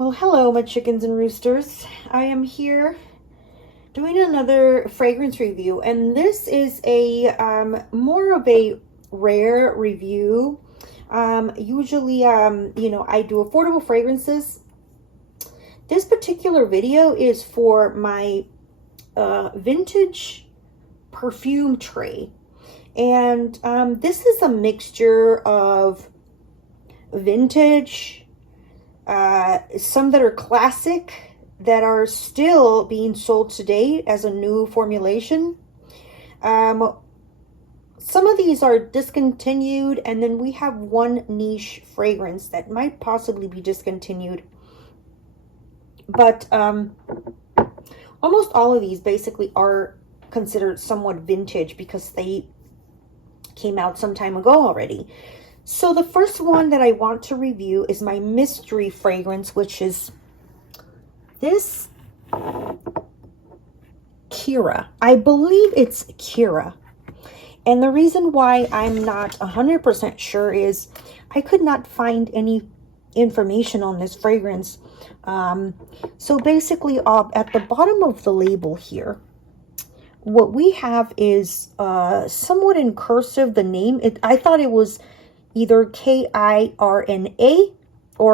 Well, hello, my chickens and roosters. I am here doing another fragrance review, and this is a more of a rare review. Usually, I do affordable fragrances. This particular video is for my vintage perfume tray, and this is a mixture of vintage, some that are classic that are still being sold today as a new formulation. Some of these are discontinued, and then we have one niche fragrance that might possibly be discontinued. But almost all of these basically are considered somewhat vintage because they came out some time ago already. So the first one that I want to review is my mystery fragrance, which is this KIRRA. I believe it's KIRRA. And the reason why I'm not 100% sure is I could not find any information on this fragrance. So basically, at the bottom of the label here, what we have is somewhat in cursive, the name. I thought it was either KIRNA or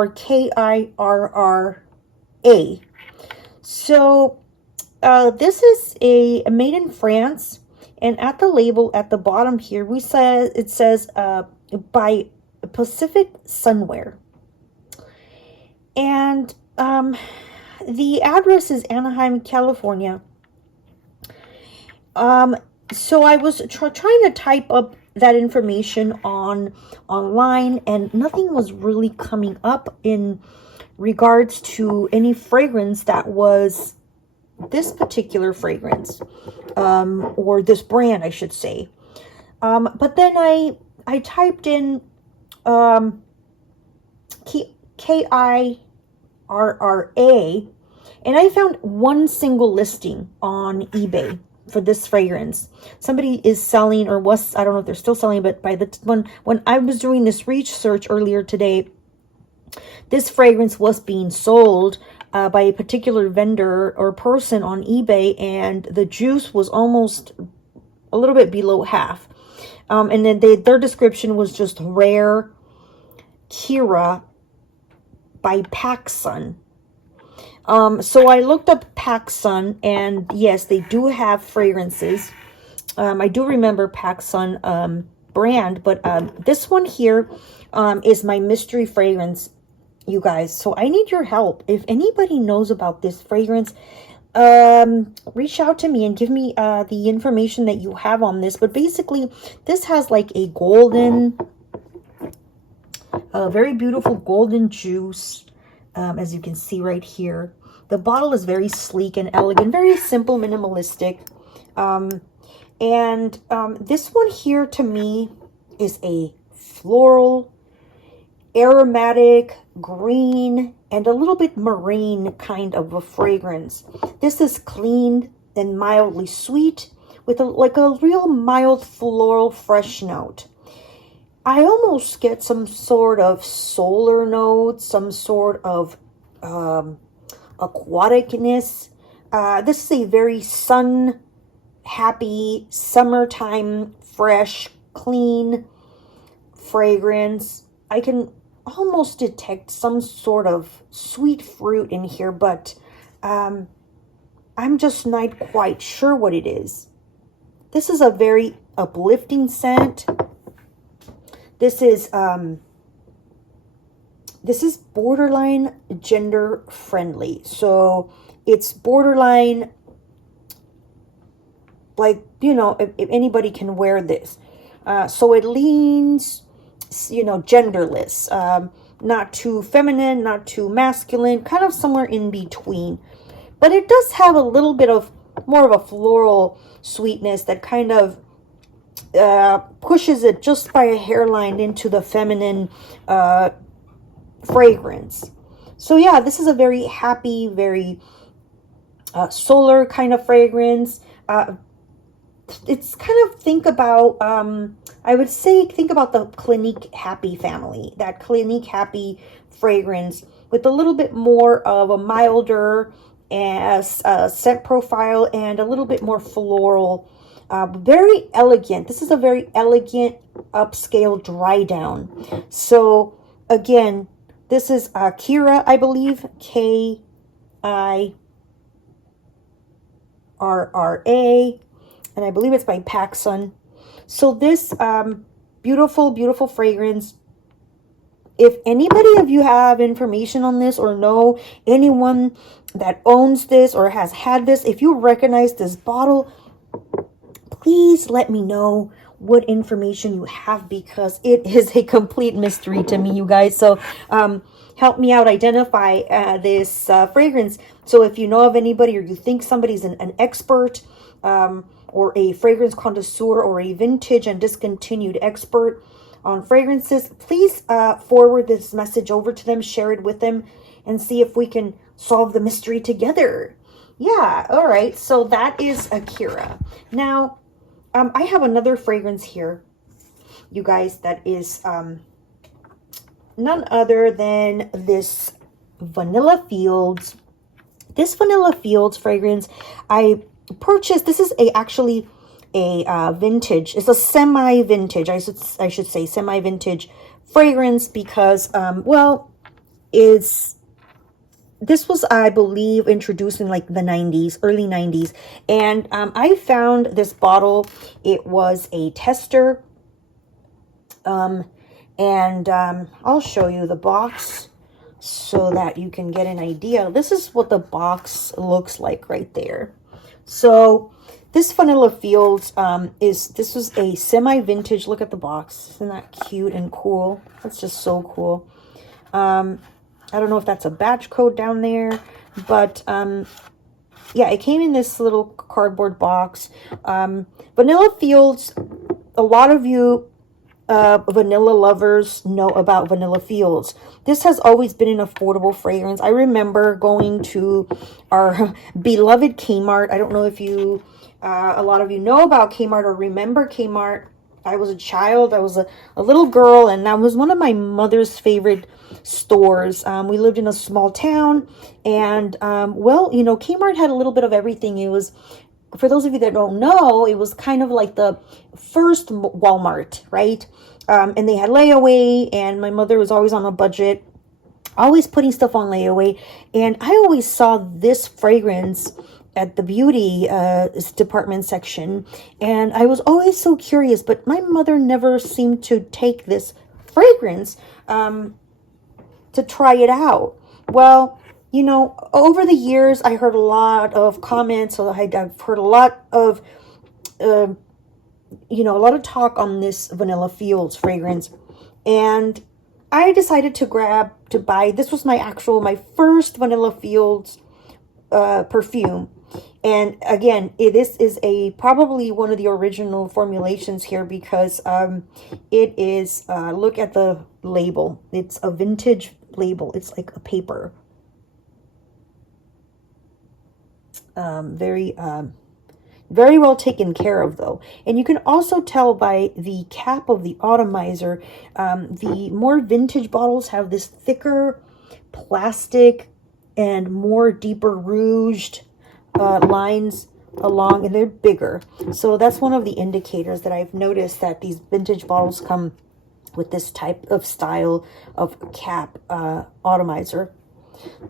KIRRA. So this is made in France, and at the label at the bottom here, it says by Pacific Sunwear, and the address is Anaheim, California. So I was trying to type up that information online, and nothing was really coming up in regards to any fragrance that was this particular fragrance, or this brand, I should say. But then I typed in KIRRA, and I found one single listing on eBay for this fragrance. Somebody is selling, or was, I don't know if they're still selling, but by the when I was doing this research earlier today, this fragrance was being sold by a particular vendor or person on eBay, and the juice was almost a little bit below half. And then their description was just rare KIRRA by Pacsun. So I looked up Pacsun, and yes, they do have fragrances. I do remember Pacsun brand, but this one here is my mystery fragrance, you guys. So I need your help. If anybody knows about this fragrance, reach out to me and give me the information that you have on this. But basically, this has like a golden, very beautiful golden juice. As you can see right here, the bottle is very sleek and elegant, very simple, minimalistic. This one here to me is a floral, aromatic, green, and a little bit marine kind of a fragrance. This is clean and mildly sweet with like a real mild floral fresh note. I almost get some sort of solar note, some sort of aquaticness. This is a very sun-happy, summertime, fresh, clean fragrance. I can almost detect some sort of sweet fruit in here, but I'm just not quite sure what it is. This is a very uplifting scent. This is borderline gender friendly. So it's borderline, like, you know, if anybody can wear this. So it leans, you know, genderless, not too feminine, not too masculine, kind of somewhere in between. But it does have a little bit of more of a floral sweetness that kind of pushes it just by a hairline into the feminine fragrance. So yeah, this is a very happy, very solar kind of fragrance. It's kind of, think about, I would say, think about the Clinique Happy family, that Clinique Happy fragrance with a little bit more of a milder scent profile and a little bit more floral. Very elegant. This is a very elegant upscale dry down. So again, this is KIRRA, I believe, KIRRA, and I believe it's by Pacsun. So this beautiful, beautiful fragrance. If anybody of you have information on this or know anyone that owns this or has had this, if you recognize this bottle, please let me know what information you have, because it is a complete mystery to me, you guys. So help me out identify this fragrance. So if you know of anybody, or you think somebody's an expert, or a fragrance connoisseur, or a vintage and discontinued expert on fragrances, please forward this message over to them, share it with them, and see if we can solve the mystery together. Yeah, all right. So that is a KIRRA. Now, I have another fragrance here, you guys, that is none other than this Vanilla Fields. This Vanilla Fields fragrance I purchased. This is actually a vintage. It's a semi-vintage, I should say semi-vintage fragrance, because well, this was, I believe, introduced in like the 90s, early 90s. And I found this bottle. It was a tester. I'll show you the box so that you can get an idea. This is what the box looks like right there. So this Vanilla Fields this was a semi-vintage. Look at the box. Isn't that cute and cool? That's just so cool. I don't know if that's a batch code down there, but yeah, it came in this little cardboard box. Vanilla Fields, a lot of you vanilla lovers know about Vanilla Fields. This has always been an affordable fragrance. I remember going to our beloved Kmart. I don't know if you, a lot of you know about Kmart or remember Kmart. I was a child. I was a little girl, and that was one of my mother's favorite stores. We lived in a small town, and well, you know, Kmart had a little bit of everything. It was, for those of you that don't know, it was kind of like the first Walmart, right? And they had layaway, and my mother was always on a budget, always putting stuff on layaway. And I always saw this fragrance at the beauty department section, and I was always so curious, but my mother never seemed to take this fragrance to try it out. Well, you know, over the years, I heard a lot of comments, so I've heard a lot of, you know, a lot of talk on this Vanilla Fields fragrance, and I decided to buy, this was my first Vanilla Fields perfume. And again, this is probably one of the original formulations here, because it is, look at the label. It's a vintage label. It's like a paper. Very well taken care of, though. And you can also tell by the cap of the atomizer, the more vintage bottles have this thicker plastic and more deeper rouged lines along, and they're bigger. So that's one of the indicators that I've noticed, that these vintage bottles come with this type of style of cap atomizer.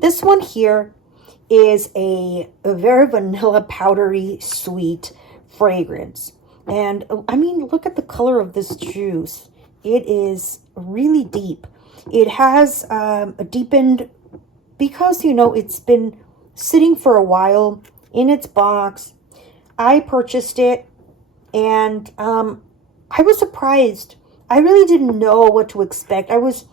This one here is a very vanilla, powdery, sweet fragrance. And I mean, look at the color of this juice. It is really deep. It has a deepened, because, you know, it's been sitting for a while in its box. I purchased it, and I was surprised. I really didn't know what to expect. I was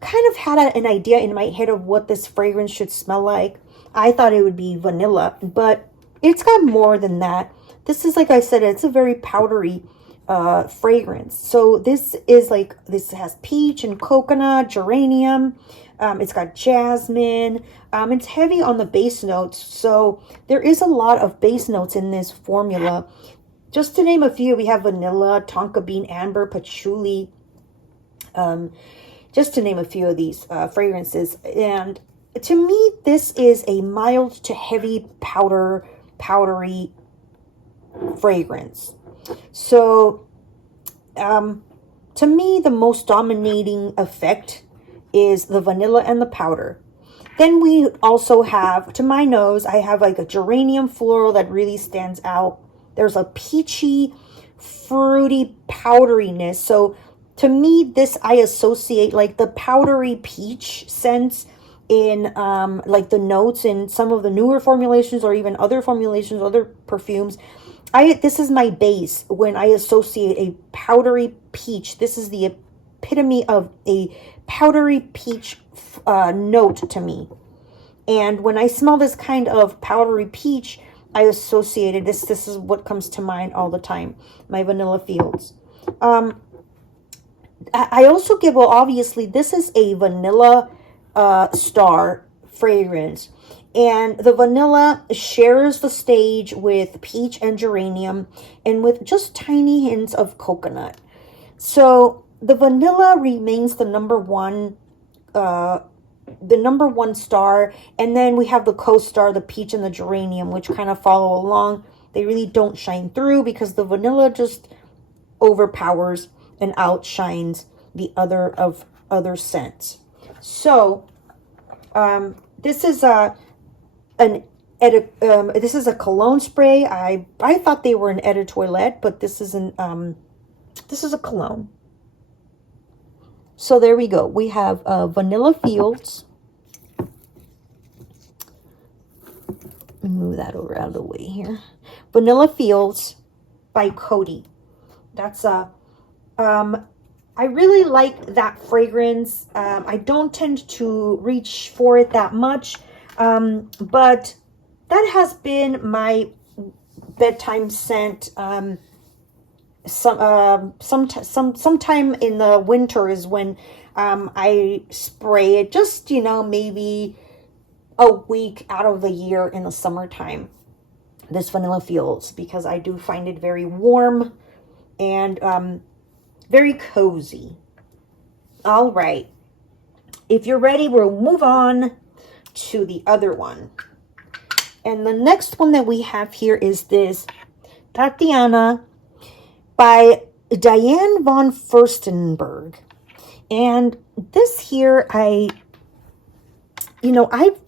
kind of had an idea in my head of what this fragrance should smell like. I thought it would be vanilla, but it's got more than that. This is, like I said, it's a very powdery fragrance. So this is like, this has peach and coconut, geranium. It's got jasmine. It's heavy on the base notes. So there is a lot of base notes in this formula. Just to name a few, we have vanilla, tonka bean, amber, patchouli, just to name a few of these fragrances. And to me, this is a mild to heavy powdery fragrance. So to me, the most dominating effect is the vanilla and the powder. Then we also have, to my nose, I have like a geranium floral that really stands out. There's a peachy, fruity powderiness. So to me, this I associate like the powdery peach scents in like the notes in some of the newer formulations or even other formulations, other perfumes. This is my base when I associate a powdery peach. This is the epitome of a powdery peach note to me. And when I smell this kind of powdery peach, I associated this. This is what comes to mind all the time. My Vanilla Fields. I also give, well, obviously, this is a vanilla star fragrance. And the vanilla shares the stage with peach and geranium and with just tiny hints of coconut. So the vanilla remains the number one star, and then we have the co-star, the peach and the geranium, which kind of follow along. They really don't shine through because the vanilla just overpowers and outshines the other scents. So this is this is a cologne spray. I thought they were an eau de toilette, but this is a cologne. So there we go. We have Vanilla Fields. Move that over out of the way here. Vanilla Fields by COTY. That's I really like that fragrance. I don't tend to reach for it that much, but that has been my bedtime scent. Sometime in the winter is when I spray it, just, maybe a week out of the year in the summertime, this Vanilla Fields, because I do find it very warm and very cozy. All right, if you're ready, we'll move on to the other one. And the next one that we have here is this Tatiana by Diane von Furstenberg. And this here, I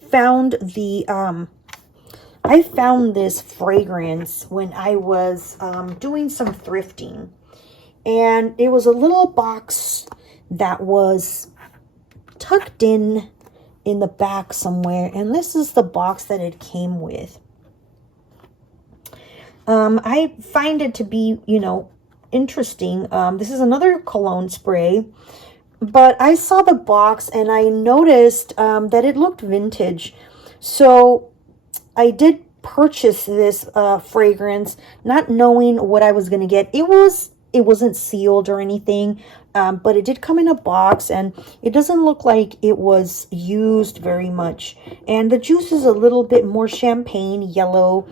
found this fragrance when I was doing some thrifting. And it was a little box that was tucked in the back somewhere. And this is the box that it came with. I find it to be, interesting. This is another cologne spray, but I saw the box and I noticed that it looked vintage. So I did purchase this fragrance, not knowing what I was going to get. It wasn't sealed or anything, but it did come in a box, and it doesn't look like it was used very much. And the juice is a little bit more champagne yellow,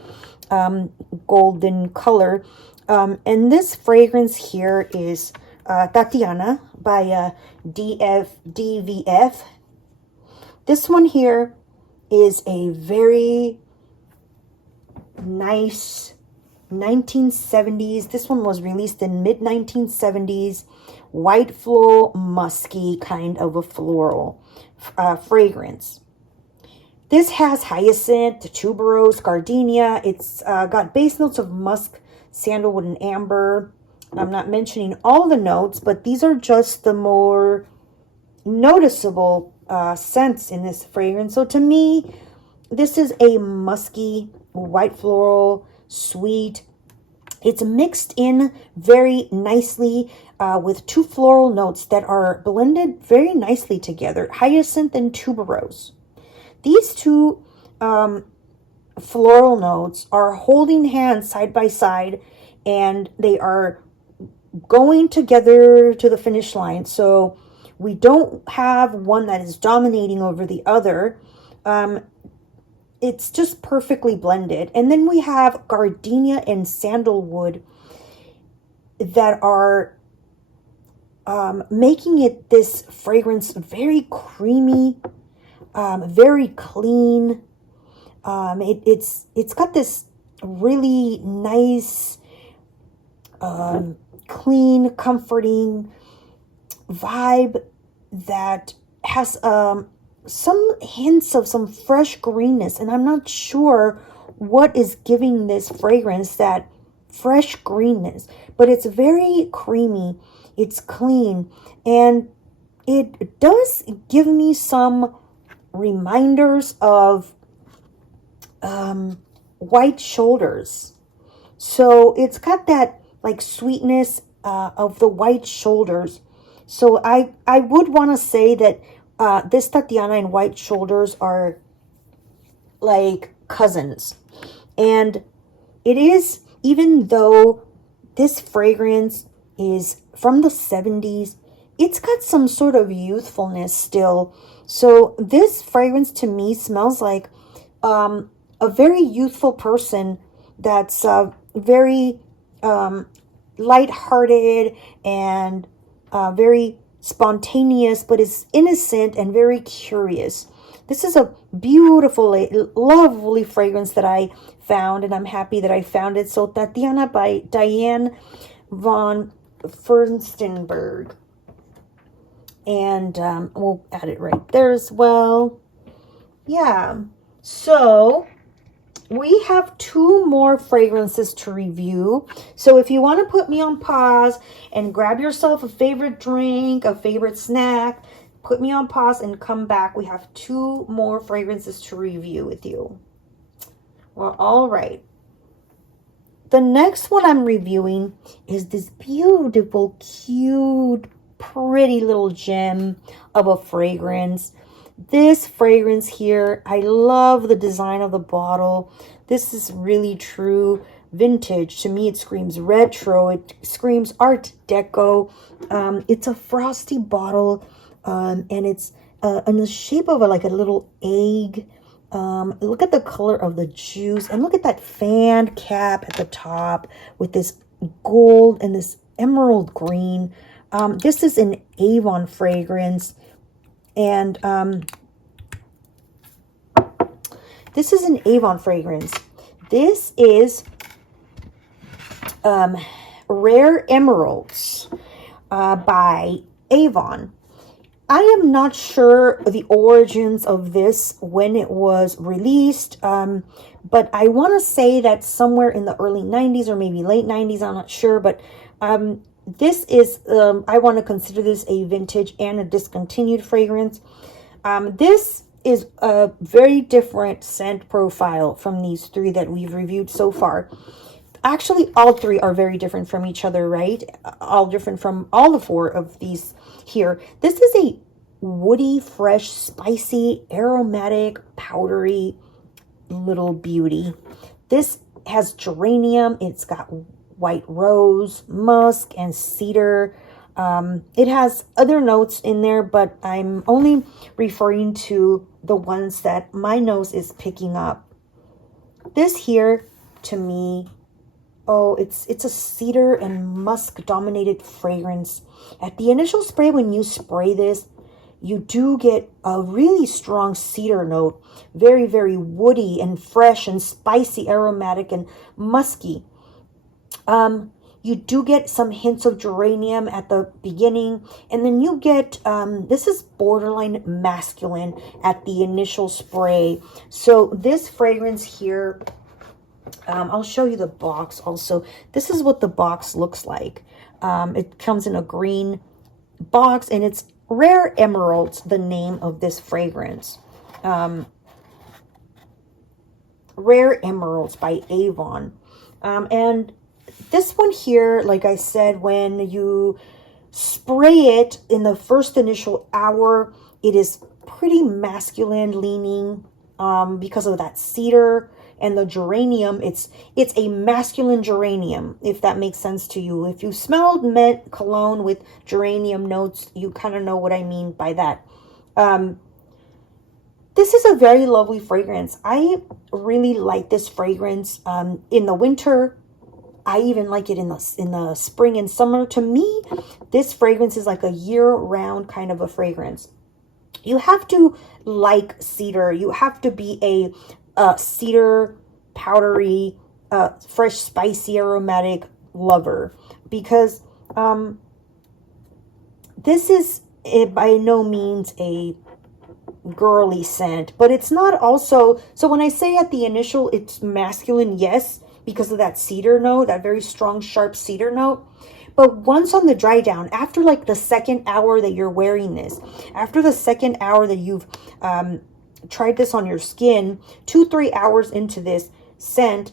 golden color. And this fragrance here is Tatiana by DVF. This one here is a very nice 1970s. This one was released in mid-1970s. White floral, musky kind of a floral fragrance. This has hyacinth, tuberose, gardenia. It's got base notes of musk, sandalwood, and amber. I'm not mentioning all the notes, but these are just the more noticeable scents in this fragrance. So to me, this is a musky, white floral, sweet. It's mixed in very nicely with two floral notes that are blended very nicely together, hyacinth and tuberose. These two floral notes are holding hands side by side, and they are going together to the finish line. So we don't have one that is dominating over the other. It's just perfectly blended. And then we have gardenia and sandalwood that are making it this fragrance very creamy, very clean. It's got this really nice, clean, comforting vibe that has some hints of some fresh greenness, and I'm not sure what is giving this fragrance that fresh greenness, but it's very creamy, it's clean, and it does give me some reminders of white shoulders. So it's got that like sweetness of the white shoulders. So I would want to say that this Tatiana and white shoulders are like cousins. And it is, even though this fragrance is from the 70s, it's got some sort of youthfulness still. So this fragrance to me smells like a very youthful person that's very lighthearted and very spontaneous, but is innocent and very curious. This is a beautiful, lovely fragrance that I found, and I'm happy that I found it. So Tatiana by Diane von Furstenberg. And we'll add it right there as well. Yeah. So we have 2 more fragrances to review. So if you want to put me on pause and grab yourself a favorite drink, a favorite snack, put me on pause and come back. We have 2 more fragrances to review with you. Well, all right. The next one I'm reviewing is this beautiful, cute, pretty little gem of a fragrance. This fragrance here, I love the design of the bottle. This is really true vintage. To me, it screams retro. It screams Art Deco. It's a frosty bottle, and it's in the shape of like a little egg. Look at the color of the juice, and look at that fan cap at the top with this gold and this emerald green. This is an Avon fragrance, and this is an Avon fragrance. This is Rare Emeralds by Avon. I am not sure the origins of this when it was released, but I want to say that somewhere in the early 90s or maybe late 90s, I'm not sure, but this is, I want to consider this a vintage and a discontinued fragrance. This is a very different scent profile from these 3 that we've reviewed so far. Actually, all 3 are very different from each other, right? All different from all the 4 of these here. This is a woody, fresh, spicy, aromatic, powdery little beauty. This has geranium. It's got white rose, musk, and cedar. It has other notes in there, but I'm only referring to the ones that my nose is picking up. This here, to me, oh, it's a cedar and musk dominated fragrance. At the initial spray, when you spray this, you do get a really strong cedar note. Very, very woody and fresh and spicy, aromatic and musky. You do get some hints of geranium at the beginning, and then you get, this is borderline masculine at the initial spray. So this fragrance here, I'll show you the box also. This is what the box looks like. It comes in a green box, and it's Rare Emeralds, the name of this fragrance. Rare Emeralds by Avon. And this one here, like I said, when you spray it in the first initial hour, it is pretty masculine leaning because of that cedar and the geranium. It's a masculine geranium, if that makes sense to you. If you smelled mint cologne with geranium notes, you kind of know what I mean by that. This is a very lovely fragrance. I really like this fragrance in the winter. I even like it in the spring and summer. To me, This fragrance is like a year-round kind of a fragrance. You have to like cedar. You have to be a cedar, powdery, fresh, spicy, aromatic lover, because this is by no means a girly scent, but it's not also, so when I say at the initial it's masculine, yes, because of that cedar note, that very strong, sharp cedar note. But once on the dry down, after like the second hour that you're wearing this, after the second hour that you've tried this on your skin, 2-3 hours into this scent,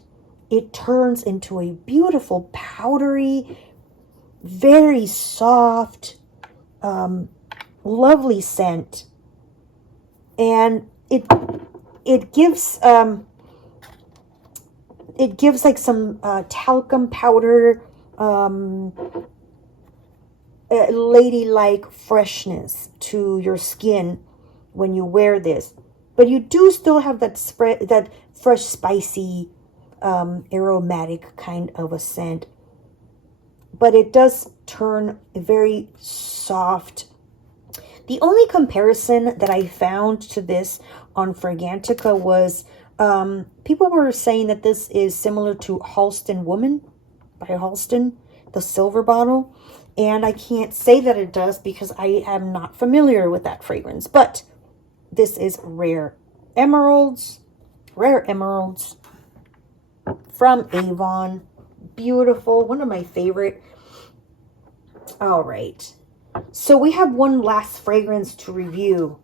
it turns into a beautiful, powdery, very soft, lovely scent. And it gives like some talcum powder, ladylike freshness to your skin when you wear this, but you do still have that fresh, spicy, aromatic kind of a scent, but it does turn very soft. The only comparison that I found to this on Fragrantica was people were saying that this is similar to Halston Woman by Halston, the silver bottle. And I can't say that it does because I am not familiar with that fragrance. But this is Rare Emeralds from Avon. Beautiful, one of my favorite. All right. So we have one last fragrance to review.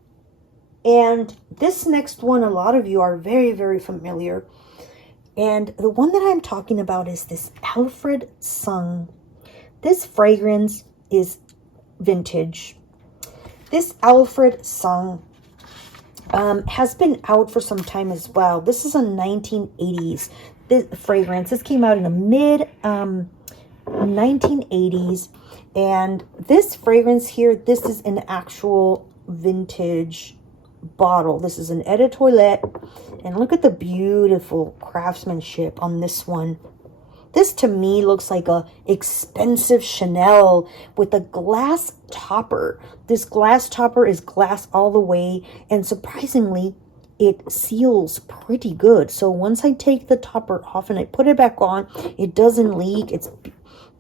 And this next one, a lot of you are very, very familiar. And the one that I'm talking about is this Alfred S. This fragrance is vintage. This Alfred S. Has been out for some time as well. This is a 1980s fragrance. This came out in the mid 1980s. And this fragrance here, this is an actual vintage bottle. This is an Eau de Toilette. And look at the beautiful craftsmanship on this one. This to me looks like a expensive Chanel with a glass topper. This glass topper is glass all the way, and surprisingly, it seals pretty good. So once I take the topper off and I put it back on, it doesn't leak. It's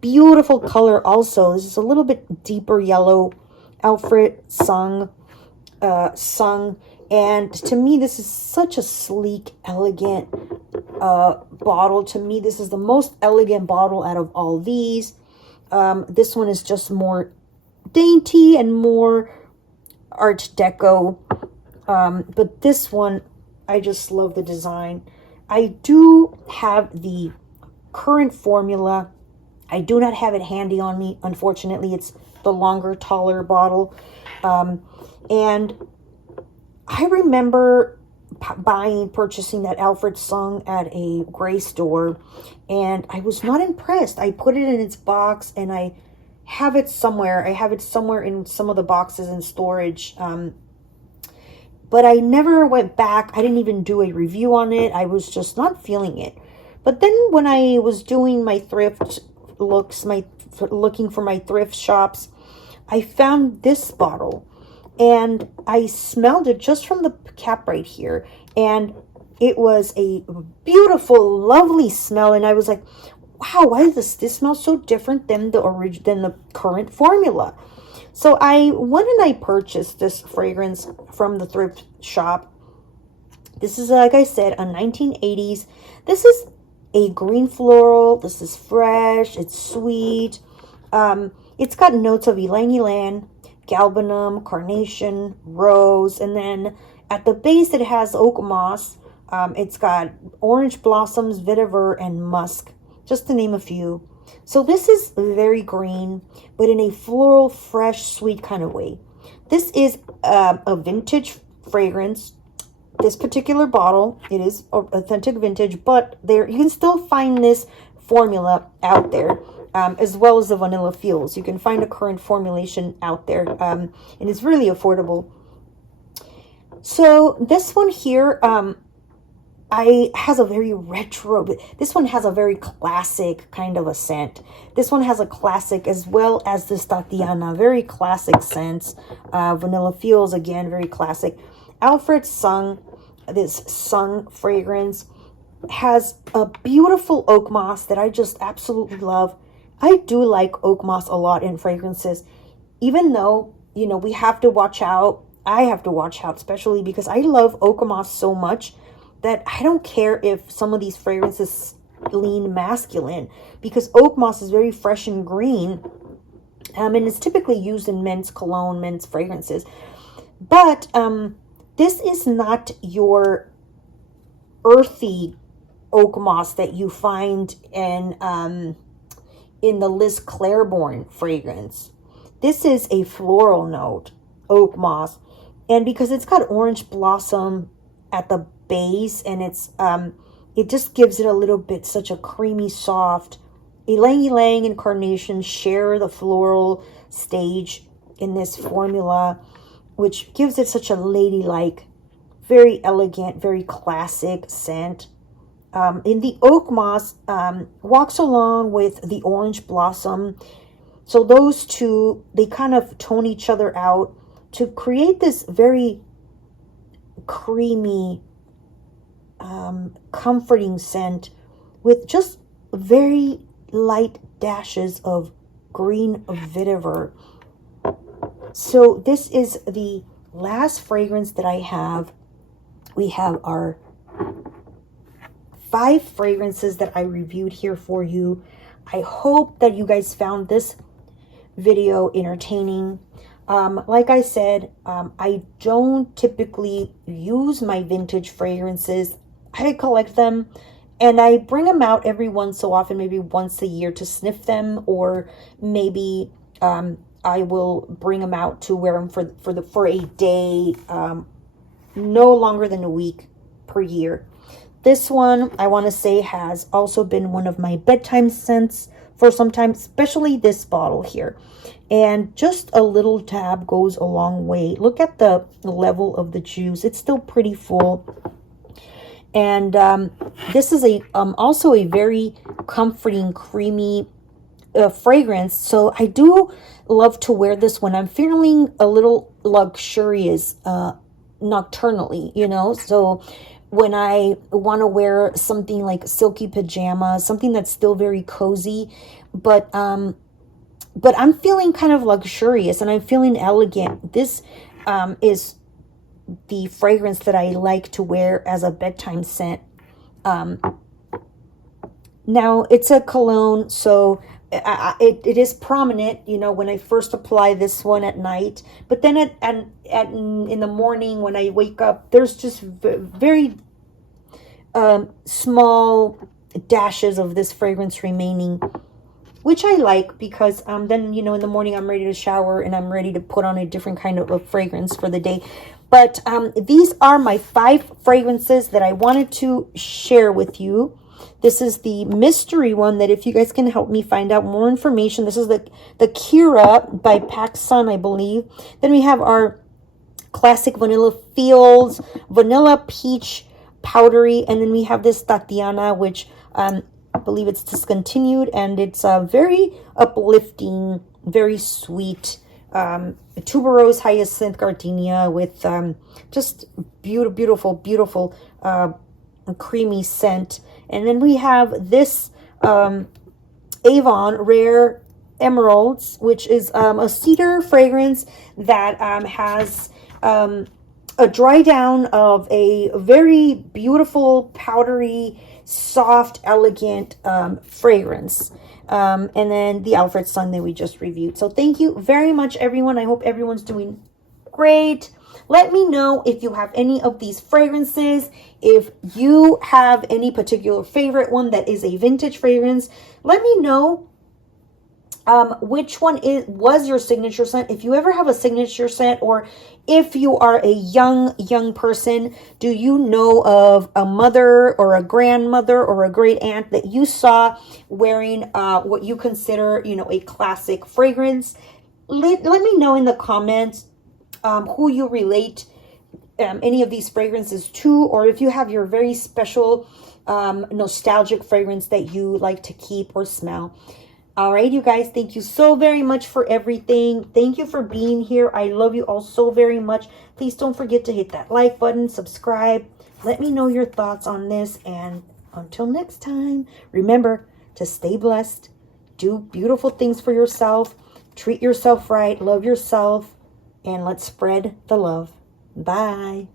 beautiful color also. This is a little bit deeper yellow, Alfred Sung. And to me, this is such a sleek, elegant bottle. To me, this is the most elegant bottle out of all these. This one is just more dainty and more Art Deco. But this one, I just love the design. I do have the current formula. I do not have it handy on me. Unfortunately, it's the longer, taller bottle. And I remember purchasing that Alfred Sung at a gray store, and I was not impressed. I put it in its box, and I have it somewhere. I have it somewhere in some of the boxes in storage. But I never went back. I didn't even do a review on it. I was just not feeling it. But then when I was doing my thrift looks, looking for my thrift shops, I found this bottle. And I smelled it just from the cap right here. And it was a beautiful, lovely smell. And I was like, wow, why does this smell so different than the current formula? So I went and I purchased this fragrance from the thrift shop. This is, like I said, a 1980s. This is a green floral. This is fresh. It's sweet. It's got notes of ylang ylang, galbanum, carnation, rose, and then at the base it has oak moss. It's got orange blossoms, vetiver, and musk, just to name a few. So this is very green, but in a floral, fresh, sweet kind of way. This is a vintage fragrance. This particular bottle, it is authentic vintage, but you can still find this formula out there. As well as the vanilla feels. You can find a current formulation out there, and it's really affordable. So this one here, has a very retro, but this one has a very classic kind of a scent. This one has a classic as well as this Tatiana, very classic scents. Vanilla Feels, again, very classic. Alfred this Sun fragrance has a beautiful oak moss that I just absolutely love. I do like oak moss a lot in fragrances, even though, you know, we have to watch out. I have to watch out, especially because I love oak moss so much that I don't care if some of these fragrances lean masculine, because oak moss is very fresh and green, and it's typically used in men's cologne, men's fragrances. But this is not your earthy oak moss that you find in the Liz Claiborne fragrance. This is a floral note oak moss, and because it's got orange blossom at the base, and it's it just gives it a little bit such a creamy, soft ylang ylang and carnation share the floral stage in this formula, which gives it such a ladylike, very elegant, very classic scent. In the oak moss walks along with the orange blossom, so those two, they kind of tone each other out to create this very creamy, comforting scent with just very light dashes of green vetiver. So this is the last fragrance that I have. We have our 5 fragrances that I reviewed here for you. I hope that you guys found this video entertaining. Like I said, I don't typically use my vintage fragrances. I collect them and I bring them out every once so often, maybe once a year, to sniff them, or maybe I will bring them out to wear them for a day, no longer than a week per year. This one, I want to say, has also been one of my bedtime scents for some time, especially this bottle here. And just a little tab goes a long way. Look at the level of the juice. It's still pretty full. And this is also a very comforting, creamy fragrance. So I do love to wear this when I'm feeling a little luxurious nocturnally, you know. So when I want to wear something like silky pajamas, something that's still very cozy, but I'm feeling kind of luxurious and I'm feeling elegant. This is the fragrance that I like to wear as a bedtime scent. Now it's a cologne, so it is prominent, you know, when I first apply this one at night, but then in the morning when I wake up, there's just very small dashes of this fragrance remaining, which I like, because then, you know, in the morning I'm ready to shower and I'm ready to put on a different kind of a fragrance for the day. But these are my 5 fragrances that I wanted to share with you. This is the mystery one that, if you guys can help me find out more information, this is the KIRRA by Pacsun, I believe. Then we have our classic Vanilla Feels, Vanilla Peach Powdery, and then we have this Tatiana, which I believe it's Discontinued, and it's a very uplifting, very sweet tuberose hyacinth gardenia with just beautiful creamy scent. And then we have this Avon Rare Emeralds, which is a cedar fragrance that has a dry down of a very beautiful, powdery, soft, elegant fragrance. And then the Alfred Sun that we just reviewed. So thank you very much, everyone. I hope everyone's doing great. Let me know if you have any of these fragrances. If you have any particular favorite one that is a vintage fragrance, let me know which one was your signature scent. If you ever have a signature scent, or if you are a young person, do you know of a mother or a grandmother or a great aunt that you saw wearing what you consider, you know, a classic fragrance? Let me know in the comments who you relate any of these fragrances too, or if you have your very special nostalgic fragrance that you like to keep or smell. All right, you guys, thank you so very much for everything. Thank you for being here. I love you all so very much. Please don't forget to hit that like button, subscribe. Let me know your thoughts on this. And until next time, remember to stay blessed. Do beautiful things for yourself. Treat yourself right. Love yourself. And let's spread the love. Bye.